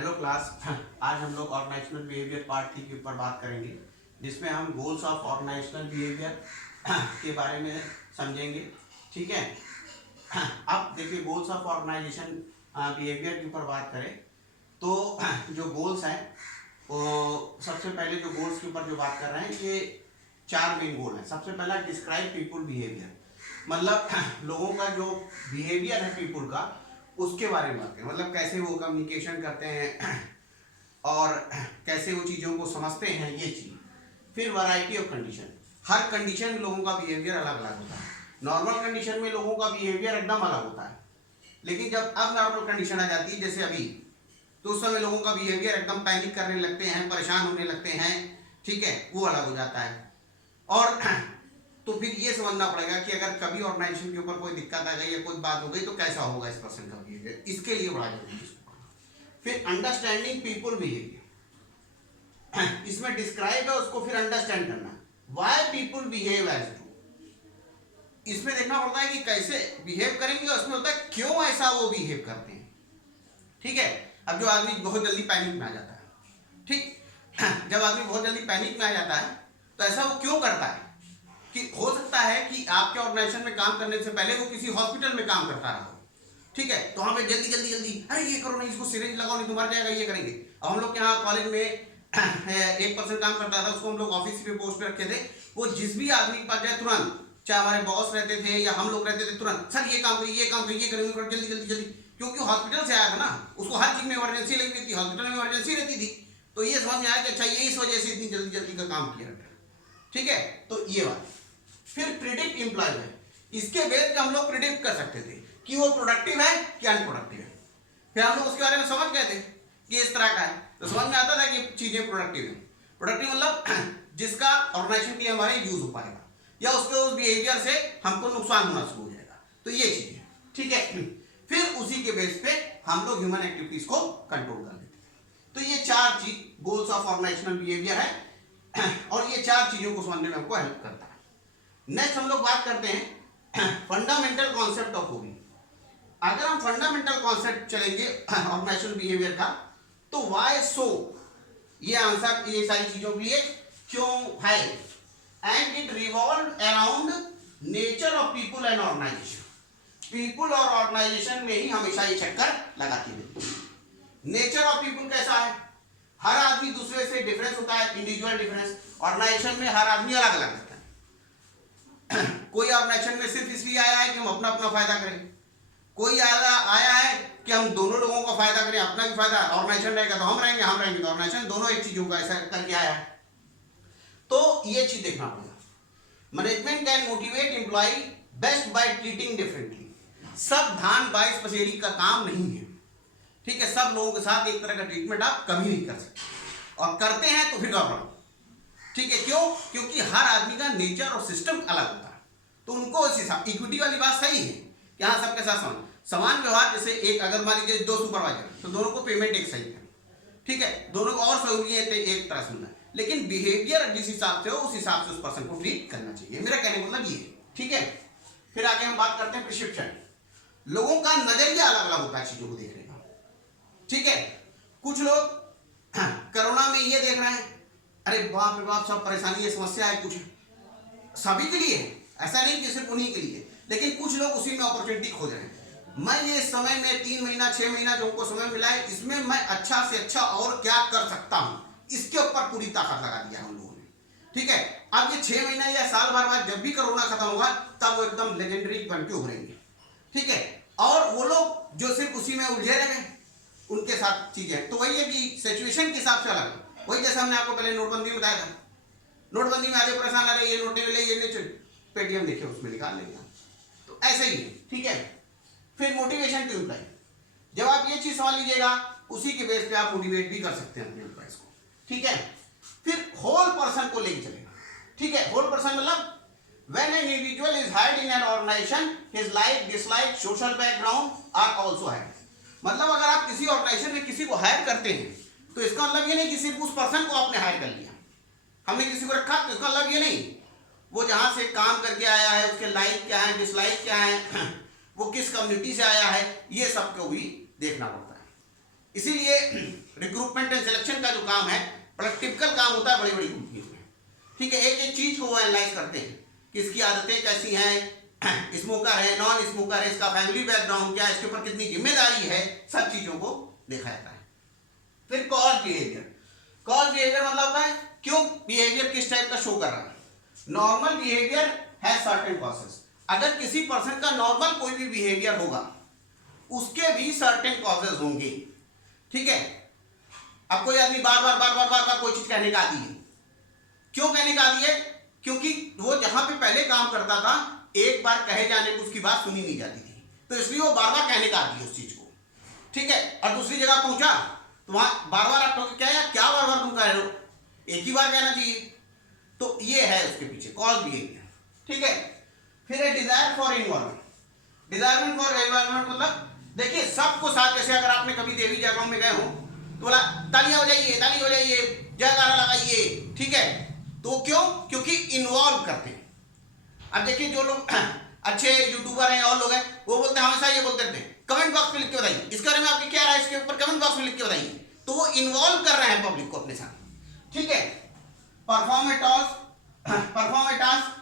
Hello class. आज हम लोग ऑर्गेनाइजेशनल बिहेवियर पार्ट 3 के ऊपर बात करेंगे, जिसमें हम गोल्स ऑफ ऑर्गेनाइजेशनल बिहेवियर के बारे में समझेंगे। ठीक है। अब देखिए, गोल्स ऑफ ऑर्गेनाइजेशन बिहेवियर के ऊपर बात करें तो जो गोल्स हैं वो सबसे पहले जो गोल्स के ऊपर जो बात कर रहे हैं, ये 4 मेन गोल हैं। सबसे पहला डिस्क्राइब पीपुल बिहेवियर, मतलब लोगों का जो बिहेवियर है पीपुल का, उसके बारे में बात करें। मतलब कैसे वो कम्युनिकेशन करते हैं और कैसे वो चीज़ों को समझते हैं, ये चीज़। फिर variety of condition, her condition में लोगों का बिहेवियर अलग अलग होता है। नॉर्मल कंडीशन में लोगों का बिहेवियर एकदम अलग होता है, लेकिन जब अब नॉर्मल कंडीशन आ जाती है जैसे अभी, तो उस समय लोगों का बिहेवियर एकदम पैनिक करने लगते हैं, परेशान होने लगते हैं। ठीक है, वो अलग हो जाता है। और तो फिर ये समझना पड़ेगा कि अगर कभी ऑर्गेनाइजेशन के ऊपर कोई दिक्कत आ गई या कोई बात हो गई तो कैसा होगा इस पर्सन का बिहेवियर, इसके लिए बड़ा जरूरी है। फिर अंडरस्टैंडिंग पीपुल बिहेवियर, इसमें डिस्क्राइब है, उसको फिर अंडरस्टैंड करना। Why people behave as to, इसमें देखना पड़ता है कि कैसे बिहेव करेंगे, और उसमें होता है क्यों ऐसा वो बिहेव करते हैं। ठीक है। अब जो आदमी बहुत जल्दी पैनिक में आ जाता है, ठीक, जब आदमी बहुत जल्दी पैनिक में आ जाता है तो ऐसा वो क्यों करता है कि हो सकता है कि आपके ऑर्गेनाइजेशन में काम करने से पहले वो किसी हॉस्पिटल में काम करता रहा हो। ठीक है, तो वहाँ पे जल्दी जल्दी जल्दी अरे ये करो नहीं, इसको सिरिंज लगाओ नहीं तो मर जाएगा, ये करेंगे। अब हम लोग यहाँ कॉलेज में एक पर्सन काम करता था, उसको हम लोग ऑफिस पे पोस्ट पे रखे थे। वो जिस भी आदमी के पास जाए तुरंत, चाहे हमारे बॉस रहते थे या हम लोग रहते थे, तुरंत सर ये काम करिए, ये काम करिए, ये करेंगे, जल्दी जल्दी जल्दी, क्योंकि हॉस्पिटल से आया था ना, उसको हर चीज में इमरजेंसी लगी हुई थी, हॉस्पिटल में इमरजेंसी रहती थी। तो ये समझ में आया कि अच्छा ये इस वजह से इतनी जल्दी जल्दी का काम किया। ठीक है, तो ये बात। फिर प्रिडिक्ट एम्प्लॉय है, इसके बेस पे हम लोग प्रिडिक्ट कर सकते थे कि वो प्रोडक्टिव है कि अनप्रोडक्टिव है। फिर हम लोग उसके बारे में समझ गए थे कि इस तरह का है, तो समझ में आता था कि चीजें प्रोडक्टिव है। प्रोडक्टिव मतलब जिसका ऑर्गेनाइजेशन के लिए हमारे यूज हो पाएगा, या उसके उस बिहेवियर से हमको नुकसान होना शुरू हो जाएगा, तो ये चीज है। ठीक है, फिर उसी के बेस पे हम लोग ह्यूमन एक्टिविटीज को कंट्रोल कर लेते हैं। तो ये 4 चीज गोल्स ऑफ ऑर्गेनाइजेशनल बिहेवियर है, और ये 4 चीजों को समझने में हमको हेल्प करता है। नेक्स्ट हम लोग बात करते हैं फंडामेंटल कॉन्सेप्ट ऑफ होगी। अगर हम फंडामेंटल कॉन्सेप्ट चलेंगे ऑर्गेनाइजेशनल बिहेवियर का, तो वाई सो, ये आंसर ये सारी चीजों के लिए क्यों है, and it revolve around nature of people and organisation. People और ऑर्गेनाइजेशन में ही हमेशा ये चक्कर लगाती है। नेचर ऑफ पीपुल कैसा है, हर आदमी दूसरे से डिफरेंस होता है, इंडिविजुअल डिफरेंस। ऑर्गेनाइजेशन में हर आदमी अलग अलग रहता है। कोई ऑर्गेनाइजेशन में सिर्फ इसलिए आया है कि हम अपना अपना फायदा करें, कोई आया है कि हम दोनों लोगों का फायदा करें, अपना भी फायदा, ऑर्गेनाइजेशन रहेगा तो हम रहेंगे, हम रहेंगे तो ऑर्गेनाइजेशन, दोनों एक चीजों का ऐसा करके आया है। तो ये चीज देखना पड़ेगा। Management can motivate employ best by treating differently. सब धान बाईस पसेरी का काम नहीं है। ठीक है, सब लोगों के साथ एक तरह का ट्रीटमेंट आप कभी नहीं कर सकते, और करते हैं तो फिर गड़बड़। ठीक है, क्यों? क्योंकि हर आदमी का नेचर और सिस्टम अलग होता है, तो उनको उस हिसाब, इक्विटी वाली बात सही है कि हाँ सबके साथ समान व्यवहार। जैसे एक अगर मान लीजिए 2 सुपरवाइजर, तो दोनों को पेमेंट एक सही है। ठीक है, दोनों को और सहूलियत एक तरह से मिलना है, लेकिन बिहेवियर जिस हिसाब से हो उस हिसाब से उस पर्सन को ट्रीट करना चाहिए। मेरा कहने का मतलब ये है। ठीक है, फिर आगे हम बात करते हैं प्रिस्क्रिप्शन। लोगों का नजरिया अलग अलग होता है चीजों को देखने का। ठीक है, कुछ लोग कोरोना में ये देख रहे हैं, अरे बाप रे बाप, सब परेशानी है, समस्या है, कुछ सभी के लिए, ऐसा नहीं कि सिर्फ उन्हीं के लिए, लेकिन कुछ लोग उसी में अपॉर्चुनिटी खोज रहे हैं। मैं ये समय में 3 महीना 6 महीना जो हमको समय मिला है, इसमें मैं अच्छा से अच्छा और क्या कर सकता हूं, इसके ऊपर पूरी ताकत लगा दिया हम लोगों ने। ठीक है, अब ये 6 महीना या साल भर बाद जब भी कोरोना खत्म होगा, तब वो एकदम लेजेंडरी बन के उभरेंगे। ठीक है, और वो लोग जो सिर्फ उसी में उलझे रह गए, उनके साथ चीजें तो वही है कि सिचुएशन के हिसाब से अलग। वही जैसे हमने आपको पहले नोटबंदी में बताया था, नोटबंदी में आगे परेशान आ रहे, ये नोट नहीं मिले, ये नहीं, पेटीएम देखिए उसमें निकाल लेंगे, तो ऐसे ही है। ठीक है, फिर मोटिवेशन टू एम्प्लॉय, जब आप ये चीज समझ लीजिएगा, उसी के बेस पे आप मोटिवेट भी कर सकते हैं अपने एम्प्लॉयज को। ठीक है, फिर होल पर्सन को लेके चलेगा। ठीक है, होल पर्सन मतलब when an individual is hired in an organization, his like, dislike, social background are also hired। मतलब अगर आप किसी ऑर्गेनाइजेशन में किसी को हायर करते हैं, तो इसका मतलब ये नहीं कि सिर्फ उस पर्सन को आपने हायर कर लिया, हमने किसी को रखा, तो इसका मतलब ये नहीं वो जहां से काम करके आया है, उसके लाइक क्या है, डिसलाइक क्या है, वो किस कम्युनिटी से आया है, ये सबको भी देखना पड़ता है। इसीलिए रिक्रूटमेंट एंड सिलेक्शन का जो काम है बड़ा टिपिकल काम होता है बड़ी बड़ी कंपनीज में, ठीक है। एक एक चीज को वो एनालाइज करते हैं कि इसकी आदतें कैसी हैं, स्मोकर है, नॉन स्मोकर है, इसका फैमिली बैकग्राउंड क्या है, इसके ऊपर कितनी जिम्मेदारी है, सब चीजों को देखा जाता है। फिर कॉज बिहेवियर। कॉज बिहेवियर मतलब होता है क्यों बिहेवियर किस टाइप का शो कर रहा है। नॉर्मल बिहेवियर है सर्टेन कॉजेस। अगर किसी पर्सन का नॉर्मल कोई भी बिहेवियर होगा उसके भी सर्टेन कॉजेस होंगे, ठीक है। अब कोई आदमी बार बार कोई चीज कहने का आदी है, क्यों कहने का आदी है, क्योंकि वो जहां पे पहले काम करता था एक बार कहे जाने को उसकी बात सुनी नहीं जाती थी, तो इसलिए वो बार बार कहने का आदी है उस चीज को, ठीक है। और दूसरी जगह पहुंचा तो वहां बार बार आप टोके क्या बार बार तुम कह रहे हो, एक ही बार कहना चाहिए। तो ये है उसके पीछे कॉज बिहेवियर, ठीक है। फिर है desire for involvement. Desirement for involvement मतलब देखिए सबको साथ, जैसे अगर आपने कभी देवी जगहों में गए हो तो बोला तालियां हो जाइए, ताली हो जाइए, जयकारा लगाइए, ठीक है। तो क्यों, क्योंकि इन्वॉल्व करते हैं। अब देखिए जो लोग अच्छे यूट्यूबर हैं और लोग हैं वो बोलते हैं, हमेशा ये बोलते रहते हैं कमेंट बॉक्स में लिख के बताइए इसके बारे में आपकी क्या राय है, इसके ऊपर कमेंट बॉक्स में लिख के बताइए। तो वो इन्वॉल्व कर रहे हैं पब्लिक को अपने साथ, ठीक है। Perform a task,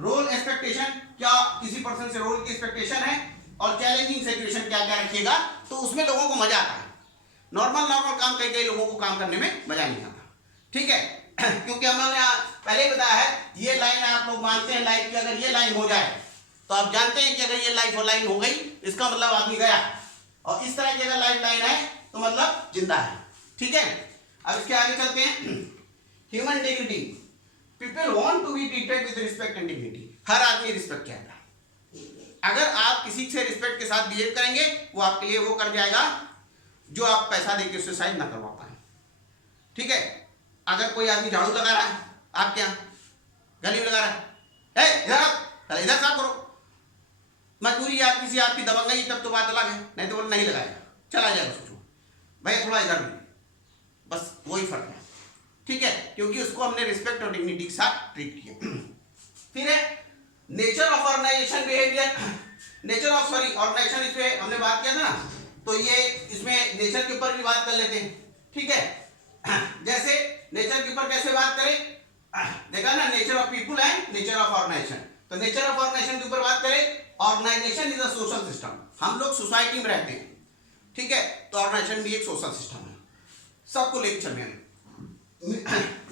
role expectation, क्या किसी पर्सन से रोल की एक्सपेक्टेशन है, और चैलेंजिंग सिचुएशन क्या क्या रखिएगा, तो उसमें लोगों को मजा आता है। नॉर्मल काम कई लोगों को काम करने में मजा नहीं आता, ठीक है। क्योंकि हमने पहले ही बताया है ये लाइन आप लोग मानते हैं लाइफ की, अगर ये लाइन हो जाए तो आप जानते हैं कि अगर ये लाइफ और लाइन हो गई इसका मतलब आदमी गया, और इस तरह की अगर लाइफ लाइन है तो मतलब जिंदा है, ठीक है। अब इसके आगे चलते हैं। Human dignity, people want to be treated with respect and dignity. हर आदमी रिस्पेक्ट चाहता है। अगर आप किसी से रिस्पेक्ट के साथ बिहेव करेंगे वो आपके लिए वो कर जाएगा जो आप पैसा देके उससे शायद ना करवा पाए, ठीक है। अगर कोई आदमी झाड़ू लगा रहा है आपके यहाँ, गली में लगा रहा है, इधर साफ करो, मजबूरी या किसी आपकी दबंगई तब तो बात अलग है, नहीं तो वो नहीं लगाएगा, चला जाएगा, सोचो भाई थोड़ा इधर भी, बस वही फर्क है, ठीक है। क्योंकि उसको हमने रिस्पेक्ट और डिग्निटी के साथ ट्रीट किया। फिर है nature of organisation behaviour, nature of organisation, इस पे हमने बात किया था ना, तो ये इसमें नेचर के ऊपर भी बात कर लेते हैं, ठीक है। जैसे नेचर के ऊपर कैसे बात करें, देखा ना, nature of people and nature of organisation. तो नेचर ऑफ ऑर्गेनाइजेशन के ऊपर बात करें, organisation is a social system, हम लोग सोसाइटी में रहते हैं, ठीक है। तो ऑर्गेनाइजेशन भी एक सोशल सिस्टम है, सबको लेकर चलने हैं।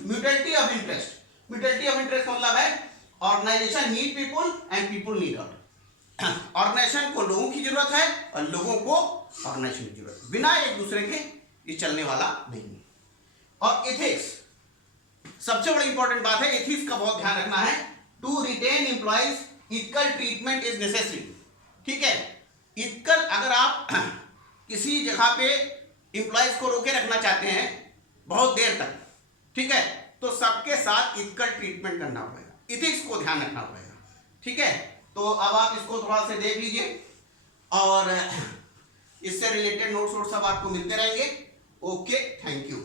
Mutuality of interest, mutuality of interest मतलब है organisation need people and people need organisation को लोगों की जरूरत है और लोगों को ऑर्गेनाइजेशन की जरूरत है, बिना एक दूसरे के ये चलने वाला नहीं। और एथिक्स, सबसे बड़ी इंपॉर्टेंट बात है, एथिक्स का बहुत ध्यान रखना है। To retain employees equal treatment is necessary, ठीक है। इक्वल, अगर आप किसी जगह पे एम्प्लॉइज को रोके रखना चाहते हैं बहुत देर तक, ठीक है, तो सबके साथ इक्वल ट्रीटमेंट करना पड़ेगा, एथिक्स को ध्यान रखना पड़ेगा, ठीक है। तो अब आप इसको थोड़ा सा देख लीजिए और इससे रिलेटेड नोट्स सब आपको मिलते रहेंगे। Okay, thank you.